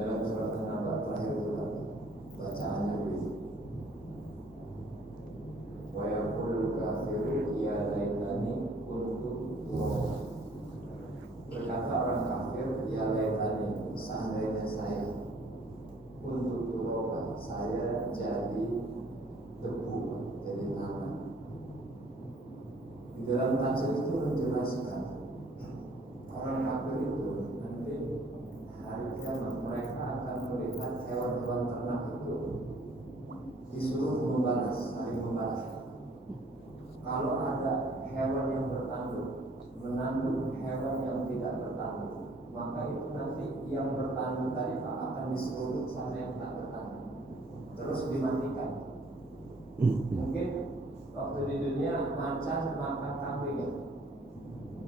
dalam surat An-Naba terakhir bacaannya begitu. Wa yaqulu kafiru ya laitani kuntu turaba. Berkata orang kafir, ya laitani, seandainya saya kuntu turaba, saya jadi debu, jadi tanah. Di dalam tafsir itu menjelaskan orang kafir itu nanti hari kiamat mereka akan melihat hewan-hewan ternak itu disuruh membalas, saling membalas. Kalau ada hewan yang bertanduk menanduk hewan yang tidak bertanduk, maka itu nanti yang bertanduk tadi akan disuruh sama yang tak bertanduk, terus dimatikan. Mungkin waktu di dunia macan makan kambing ya,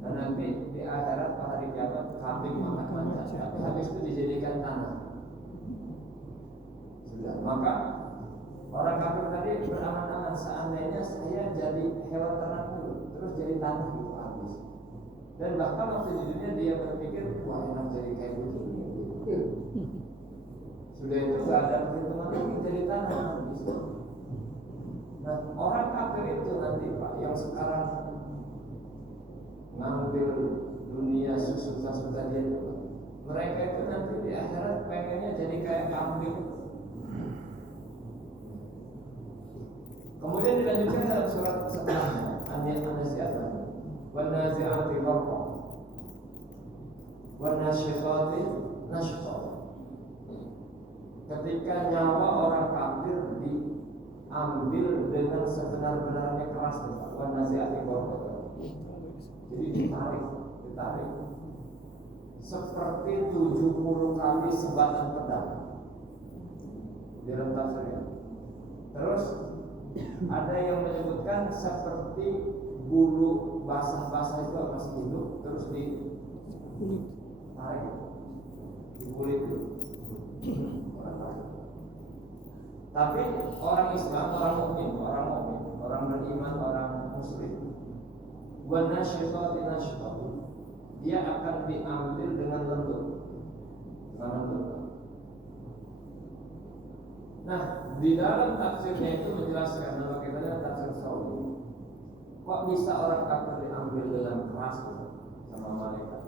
dan nanti di akhirat pada hari kiamat kambing makan macan, tapi habis itu dijadikan tanah. Sudah, maka orang kafir tadi berangan-angan, seandainya saya jadi hewan ternak dulu, terus jadi tanah itu habis. Dan bahkan waktu di dunia dia berpikir, wah enak jadi kayak begini. Sudah itu gak ada perhitungan lagi, jadi tanah habis. Nah, orang kafir itu nanti Pak, yang sekarang ngambil dunia susah-susah dia, mereka itu nanti di akhirat pengennya jadi kayak kambing. Kemudian dilanjutkan dalam surat setelahnya, An-Nazi'at, wan-nazi'ati gharqa, wan-nasyitati nashta. Ketika nyawa orang kafir diambil dengan sebenar-benarnya keras, wan-nazi'ati gharqa. Jadi ditarik seperti 70 kali sebatan pedang di dalam tafsirnya. Terus ada yang menyebutkan seperti bulu basah-basah itu masih hidup, terus ditarik di kulit itu. Tapi orang Islam, orang mukmin, orang beriman, orang muslim, dia akan diambil dengan lembut. Nah, di dalam tafsirnya itu menjelaskan, nama kita tafsir Saudi. Kok bisa orang kafir diambil dengan keras sama malaikat?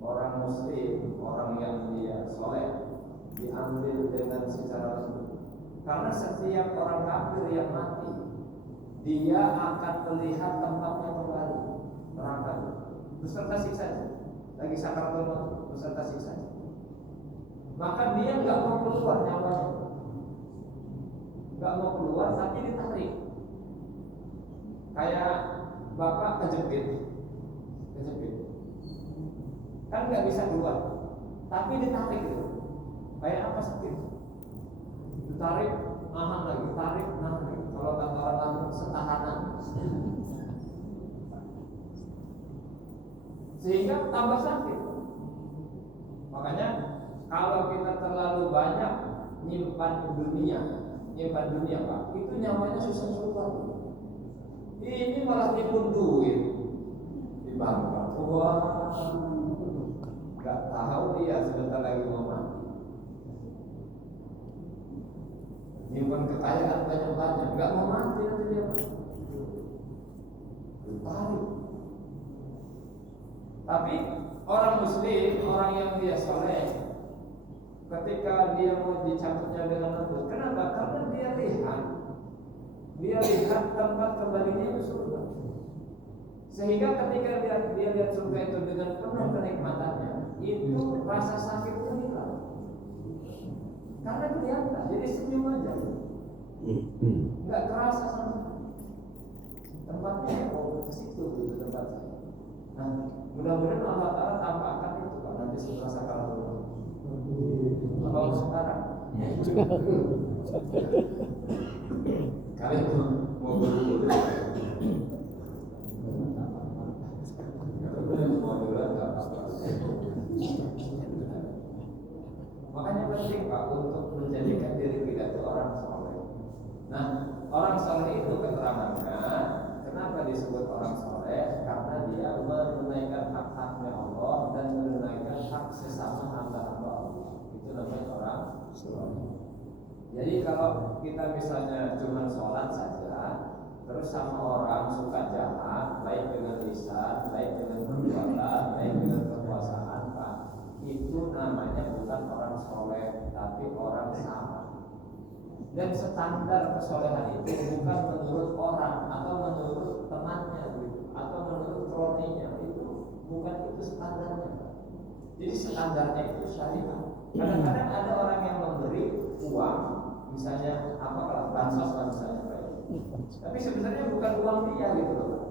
Orang muslim, orang yang dia soleh, diambil dengan secara lembut. Karena setiap orang kafir yang mati, dia akan melihat tempatnya kembali, neraka, beserta siksanya. Lagi sakaratul maut, beserta siksanya. Maka dia nggak mau keluar nyawanya. Gak mau keluar tapi ditarik. Kayak bapak kejepit, kan gak bisa keluar, tapi ditarik gitu. Kayak apa sakit? Ditarik, nahan lagi, tarik, nahan lagi. Kalau kata orang setahanan. Sehingga tambah sakit. Makanya kalau kita terlalu banyak nyimpan dunia Pak, itu nyawanya susah-susah. Ini malah timbul duit di bank. Wah, nggak tahu dia sebentar lagi mau mati. Nyimpan kekayaan banyak-banyak, nggak mau mati nanti dia. Ditarik. Tapi orang muslim, orang yang dia soleh, ketika dia mau dicabutnya dengan lembut, kenapa? Karena dia lihat tempat kembalinya itu surga. Sehingga ketika dia lihat surga itu dengan penuh kenikmatannya, itu rasa sakitnya hilang. Karena kelihatan, jadi senyum aja, nggak terasa sama tempatnya. Oh, ke situ gitu tempatnya. Nah, mudah-mudahan Allah Ta'ala tampakkan itu Pak nanti setelah sakaratul maut. Kalau sekarang kalian mau berdua makanya penting Pak untuk menjadikan diri kita itu orang soleh. Nah, orang soleh itu keterangannya kenapa disebut orang soleh? Karena dia menunaikan hak-haknya Allah dan menunaikan hak sesama hamba-hamba Allah. Itu namanya Jadi kalau kita misalnya cuma sholat saja, terus sama orang suka jahat, baik dengan lisan, baik dengan perbuatan, baik dengan kekuasaan, Pak, itu namanya bukan orang soleh, tapi orang salah. Dan standar kesolehan itu bukan menurut orang atau menurut temannya, atau menurut kroninya, itu bukan itu standarnya. Jadi standarnya itu syariat. Kadang-kadang ada orang yang memberi uang, misalnya apa kalau bansos misalnya, tapi sebenarnya bukan uang dia gitu loh.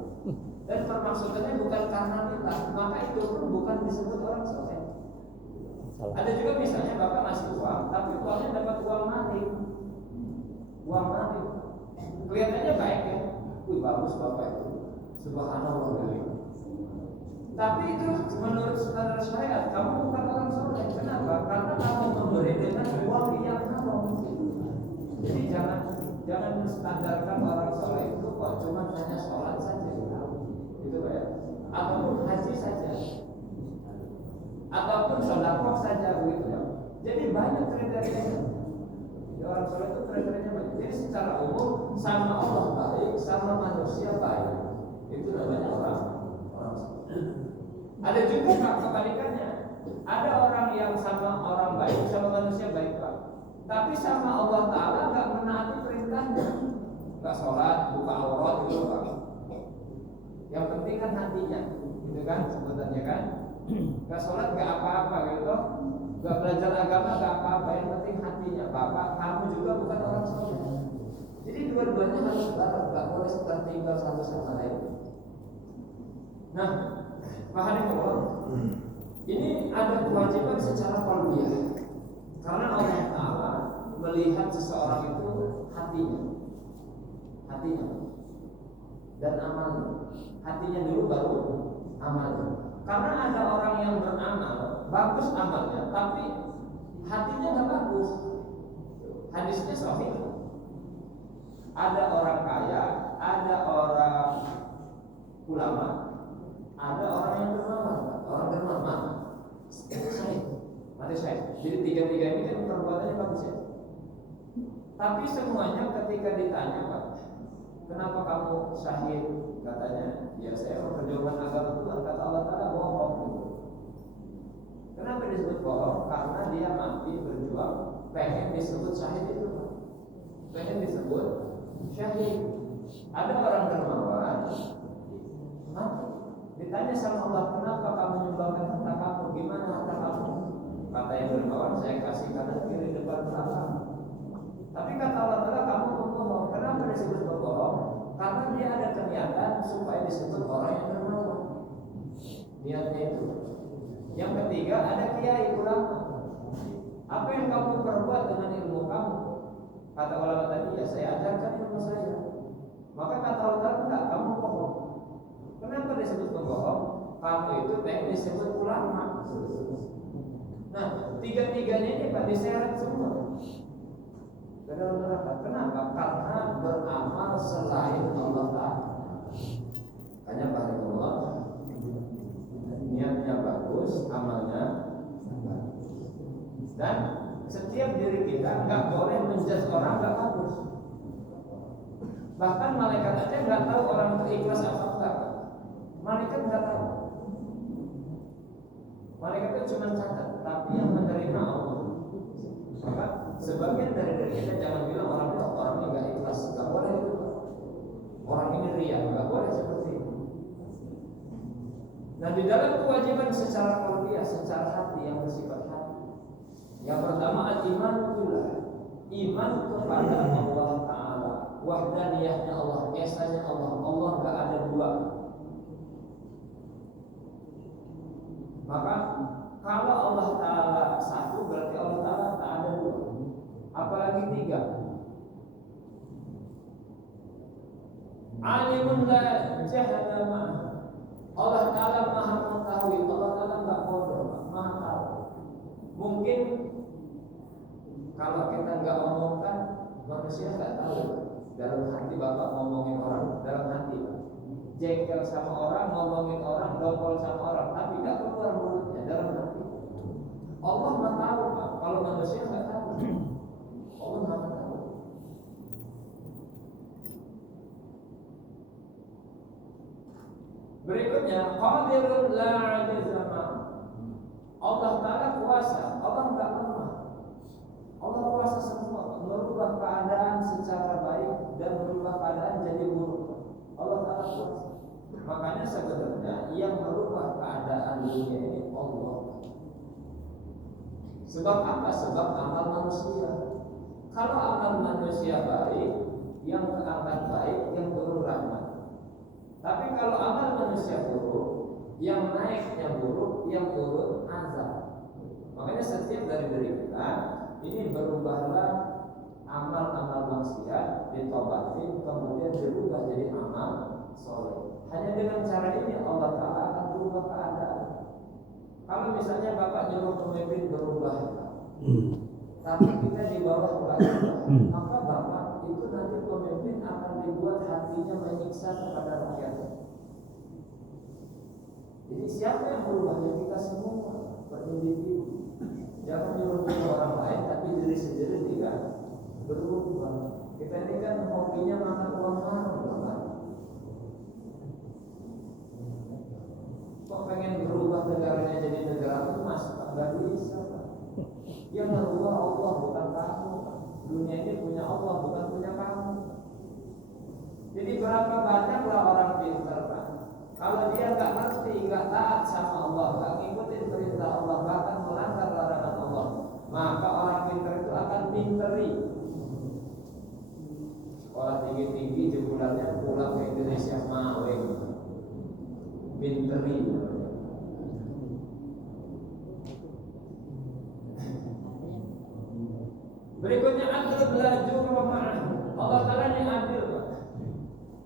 Dan permaksudannya bukan karena kita, maka itu pun bukan disebut orang soleh. Ada juga misalnya bapak ngasih uang, tapi uangnya dapat uang maling. Uang maling. Kelihatannya baik ya, wih bagus bapak itu, subhanallah. Tapi itu menurut standar syariat, kamu bukan orang soleh. Kenapa? Karena kamu memberi dengan uang yang haram. Jadi jangan menstandarkan orang soleh itu kok cuma hanya sholat saja, gitu ya. Ataupun haji saja, ataupun sedekah saja, begitu ya. Jadi banyak kriterianya. Orang soleh itu kriterianya banyak. Jadi secara umum sama Allah baik, sama manusia baik. Itu namanya orang soleh. Ada juga kebalikannya. Ada orang yang sama orang baik, sama manusia baik, Pak. Tapi sama Allah Ta'ala nggak menaati perintahnya, nggak sholat, buka aurat gitu, Pak. Yang penting kan hatinya, gitu kan sebutannya kan. Nggak sholat nggak apa-apa gitu, nggak belajar agama nggak apa-apa. Yang penting hatinya. Bapak, kamu juga bukan orang soleh. Jadi dua-duanya harus bareng, nggak boleh tertinggal satu sama lain. Nah, Alhamdulillah, ini ada kewajiban secara qalbiyah. Karena Allah Ta'ala melihat seseorang itu hatinya dan amalnya. Hatinya dulu baru amalnya. Karena ada orang yang beramal bagus amalnya, tapi hatinya nggak bagus. Hadisnya sahih. Ada orang kaya, ada orang ulama, ada orang yang dermawan, mati saya. Jadi tiga-tiga ini kan perbuatannya bagus ya. Tapi semuanya ketika ditanya, Pak, kenapa kamu syahid? Katanya, ya saya memperjuangkan agama Tuhan. Kata Allah Ta'ala, bohong. Kenapa disebut bohong? Karena dia mati berjuang, pengen disebut syahid itu, Pak. Pengen disebut syahid. Ada orang dermawan, mati. Ditanya sama Allah, kenapa kamu menyumbangkan harta kamu? Gimana harta kamu? Kata yang dermawan, saya kasih kanan kiri depan belakang. Tapi kata Allah Ta'ala, kamu berbohong. Kenapa disebut berbohong? Karena dia ada niatan supaya disebut orang yang dermawan. Niatnya itu. Yang ketiga, ada kiai ulama. Apa yang kamu perbuat dengan ilmu kamu? Kata ulama tadi, ya saya ajarkan ilmu saya. Maka kata Allah Ta'ala, enggak, kamu bohong. Kenapa disebut pembohong? Kamu itu pengen disebut ulama. Nah, tiga-tiganya ini Pak diseret semua ke dalam neraka. Kenapa? Karena beramal selain Allah Ta'ala. Hanya barakallah, niatnya bagus, amalnya bagus. Dan setiap diri kita nggak boleh menjudge orang nggak bagus. Bahkan malaikat aja nggak tahu orang itu ikhlas apa enggak. Malaikat nggak tahu. Malaikat itu cuma catat, tapi yang menerima Allah. Maka sebagian dari kita jangan bilang orang ini nggak ikhlas, nggak boleh itu. Orang ini riya, nggak boleh seperti itu. Nah, di dalam kewajiban secara qalbiyah, secara hati yang bersifat hati. Yang pertama al-iman pula, iman kepada Allah Ta'ala, wahdaniyahnya Allah, esanya Allah. Allah nggak ada dua. Maka kalau Allah Ta'ala satu, berarti Allah Ta'ala tak ada dua, apalagi tiga. Alimun la jahla ma'ah. Allah Ta'ala maha mengetahui. Allah Ta'ala nggak bodoh, maha tahu. Mungkin kalau kita nggak omongkan, manusia nggak tahu. Dalam hati Bapak ngomongin orang, dalam hati jengkel sama orang, ngomongin orang, dongkol sama orang, tapi nggak keluar mulutnya, dalam hati. Allah nggak tahu, Pak. Kalau manusia nggak tahu, Allah nggak tahu. qadirun la ajzama. Allah Ta'ala kuasa, Allah enggak lemah. Allah kuasa semua, merubah keadaan secara baik dan merubah keadaan jadi buruk. Allah Ta'ala kuasa. Makanya sebenarnya yang merubah keadaan dunia ini Allah. Sebab apa? Sebab amal manusia. Kalau amal manusia baik, yang keangkat baik, yang turun rahmat. Tapi kalau amal manusia buruk, yang naiknya buruk, yang turun azab. Makanya setiap dari diri kita ini berubahlah amal-amal maksiat ditobatin, kemudian berubah jadi amal soleh. Hanya dengan cara ini Allah Ta'ala akan berubah keadaan. Kalau misalnya Bapak nyuruh pemimpin berubah, tapi kita di bawah enggak berubah, maka Bapak itu nanti pemimpin akan dibuat hatinya menyiksa kepada rakyatnya. Jadi siapa yang berubahnya? Kita semua per individu. Jangan nyuruh orang lain, tapi diri sendiri tidak berubah. Kita ini kan hobinya makan uang haram, Bapak. Kok pengen berubah negaranya jadi negara emas? Enggak bisa, Pak. Yang merubah Allah, bukan kamu. Dunia ini punya Allah, bukan punya kamu. Jadi berapa banyaklah orang pintar, Pak. Kalau dia nggak ngerti, nggak taat sama Allah, nggak ngikutin perintah Allah, bahkan melanggar larangan Allah, maka orang pintar itu akan pinteri. Sekolah tinggi-tinggi jebulannya pulang ke Indonesia maweng, pinteri. Berikutnya adil belajar ma'ah. Allah Ta'ala ini adil, Pak.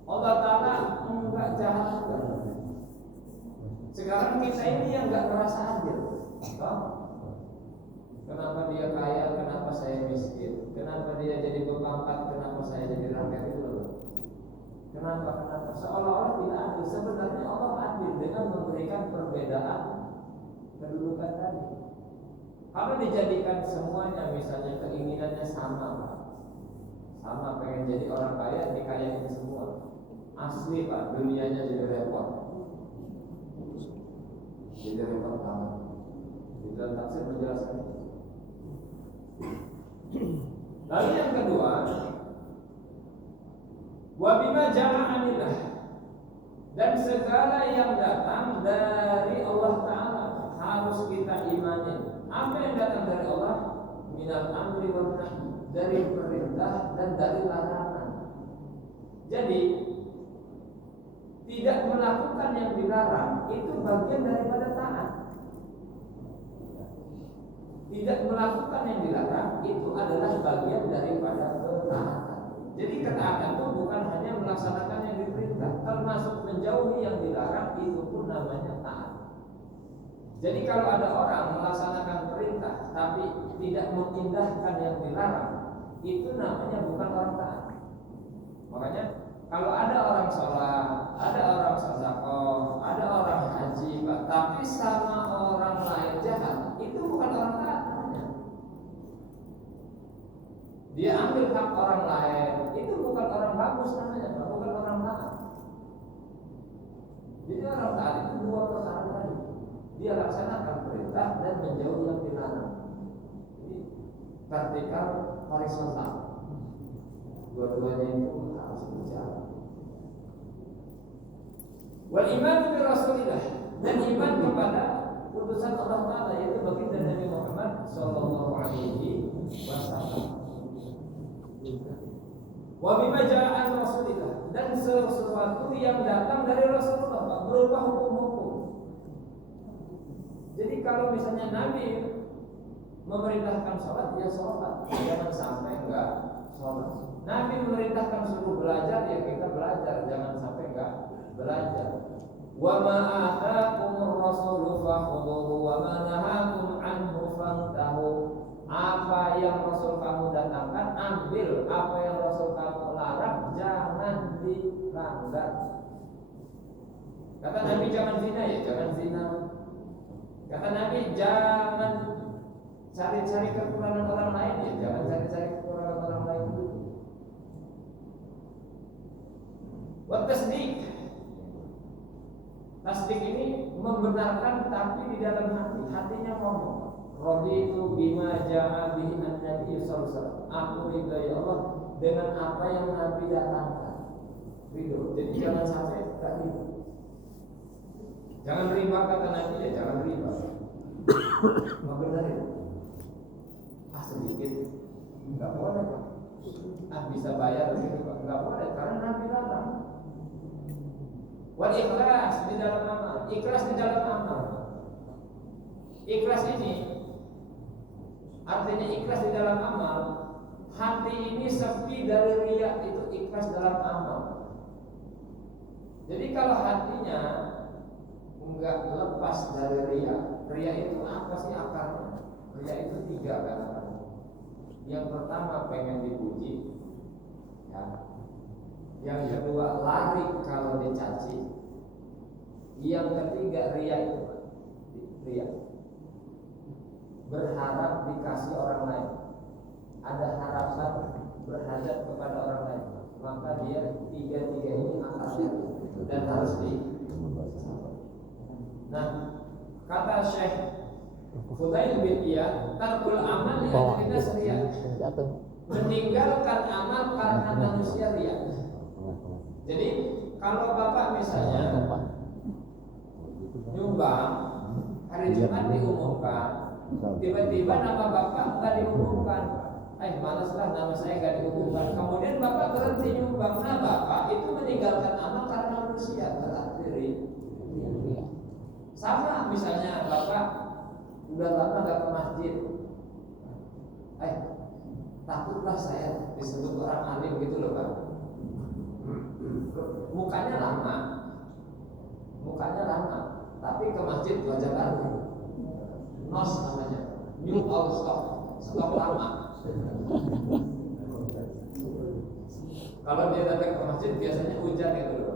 Allah Ta'ala enggak jahat. Sekarang kita ini yang enggak merasa adil. Kenapa dia kaya, kenapa saya miskin? Kenapa dia jadi berpangkat, kenapa saya jadi rakyat itu? Kenapa? Seolah-olah tidak adil. Sebenarnya Allah adil dengan memberikan perbedaan kedudukan tadi. Kalau dijadikan semuanya, misalnya keinginannya sama, Pak. Sama pengen jadi orang kaya, dikayain semua. Asli, Pak, dunianya jadi repot. Jadi repot banget. Di dalam tafsir menjelaskan. Lalu yang kedua, wa bima ja'anillah, dan segala yang datang dari Allah Ta'ala harus kita imani. Apa yang datang dari Allah? Minal amri wa nahi, dari perintah dan dari larangan. Jadi tidak melakukan yang dilarang itu bagian daripada taat. Tidak melakukan yang dilarang itu adalah bagian daripada ketaatan. Jadi ketaatan itu bukan hanya melaksanakan yang diperintah, termasuk menjauhi yang dilarang, itu pun namanya taat. Jadi kalau ada orang melaksanakan perintah tapi tidak mengindahkan yang dilarang, itu namanya bukan orang taat. Makanya kalau ada orang sholat, ada orang sedekah, ada orang haji, Pak, tapi sama orang lain jahat, itu bukan orang taat namanya. Dia ambil hak orang lain, itu bukan orang bagus namanya, Pak, bukan orang taat. Jadi orang taat itu dua perkara tadi. Dia laksanakan perintah dan menjauhi yang dilarang. Jadi vertikal, horizontal. Dua-duanya itu harus berjalan. Wal iman bi Rasulillah, dan iman kepada utusan Allah Ta'ala, yaitu baginda Nabi Muhammad sallallahu alaihi wasallam. Wa bima ja'a an Rasulillah, dan sesuatu yang datang dari Rasulullah, berupa hukum-hukum. Jadi kalau misalnya Nabi memerintahkan sholat, ya sholat, jangan sampai enggak sholat. Nabi memerintahkan suruh belajar, ya kita belajar, jangan sampai enggak belajar. Wa ma ataakumur rasulu fakhudhuhu wa ma nahakum anhu fantahu. Apa yang Rasul kamu datangkan, ambil. Apa yang Rasul kamu larang, jangan dilanggar. Kata Nabi jangan zina, ya jangan zina. Kata Nabi jangan cari-cari kekurangan orang lain, ya jangan cari-cari kekurangan orang lain dulu. Wa tasdiq, Tasdik ini membenarkan tapi di dalam hatinya ngomong. Raditu bima ja'a bihi an-nabi sallallahu alaihi wasallam. Aku ridha ya Allah dengan apa yang Nabi datangkan. Ridho. Jadi jangan sampai tak ridho. Jangan riba kata Nabi ya, jangan riba. Mau benar ya? Sedikit enggak boleh Pak. Bisa bayar begini Pak, enggak boleh karena Nabi datang. Wal ikhlas di dalam amal, ikhlas di dalam amal. Ikhlas ini artinya ikhlas di dalam amal. Hati ini sepi dari riya, itu ikhlas dalam amal. Jadi kalau hatinya enggak lepas dari riya, riya itu apa sih akarnya? Riya itu 3 kan. Yang pertama pengen dipuji, ya. Yang kedua lari kalau dicaci. Yang ketiga riya itu, riya. Berharap dikasih orang lain. Ada harapan berhadap kepada orang lain. Maka dia 3 ini akarnya dan harus di. Nah, kata Syekh Fudail bin Iyad, tarkul amal yang kita riya. Meninggalkan amal karena manusia riya. Jadi kalau Bapak misalnya nyumbang hari Jumat diumumkan, tiba-tiba nama Bapak nggak diumumkan. Malaslah nama saya nggak diumumkan. Kemudian Bapak berhenti nyumbang. Nah Bapak itu meninggalkan amal karena manusia, berarti riya. Sama misalnya Bapak udah lama gak ke masjid, takutlah saya disebut orang alim gitu loh Pak. Mukanya lama, tapi ke masjid wajah baru, nos namanya, new out stok lama. Kalau dia datang ke masjid biasanya hujan gitu loh.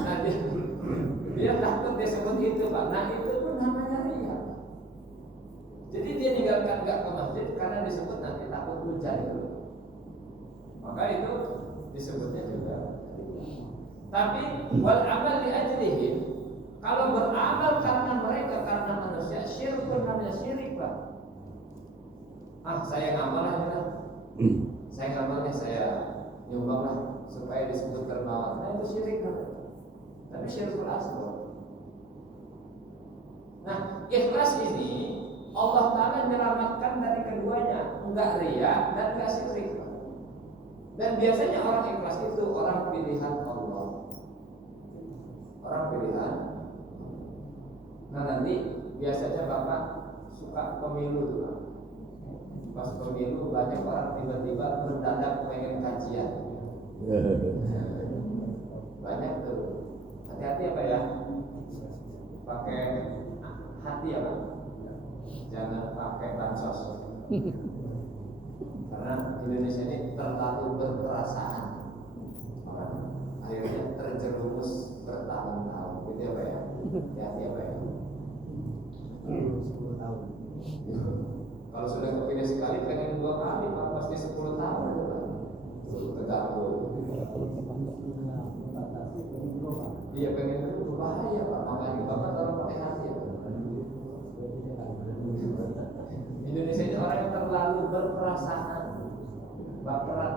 Nah dia takut disebut itu Pak. Nah itu pun namanya riya. Jadi dia ninggalkan gak ke masjid karena disebut nanti takut hujan gitu. Maka itu disebutnya juga. Tapi wal amal li ajlihim, kalau beramal karena mereka, karena manusia, syirkun namanya syirik Pak. Saya ngamal aja. Saya ngamalnya saya nyumbang lah supaya disebut dermawan. Nah itu syirik kan. Tapi syirkul asghar. Nah, ikhlas ini Allah Ta'ala menyelamatkan dari keduanya, enggak riya dan enggak syirik. Dan biasanya orang ikhlas itu orang pilihan Allah. Orang pilihan. Nah nanti biasanya Bapak suka pemilu tuh. Pas pemilu banyak orang tiba-tiba mendadak pengen kajian. Banyak tuh. Hati-hati apa ya? Pakai hati ya Pak. Jangan pakai bansos. Karena Indonesia ini terlalu berperasaan. Akhirnya terjerumus bertahun-tahun. Gitu ya Pak ya? Hati-hati apa ya? 10 tahun. Kalau sudah kepilih sekali pengen 2 kali, pasti 10 tahun. Tergabung. Iya pengen itu bahaya Pak. Makanya Bapak kalau pakai hati ya. Indonesia ini orang yang terlalu berperasaan, baperan.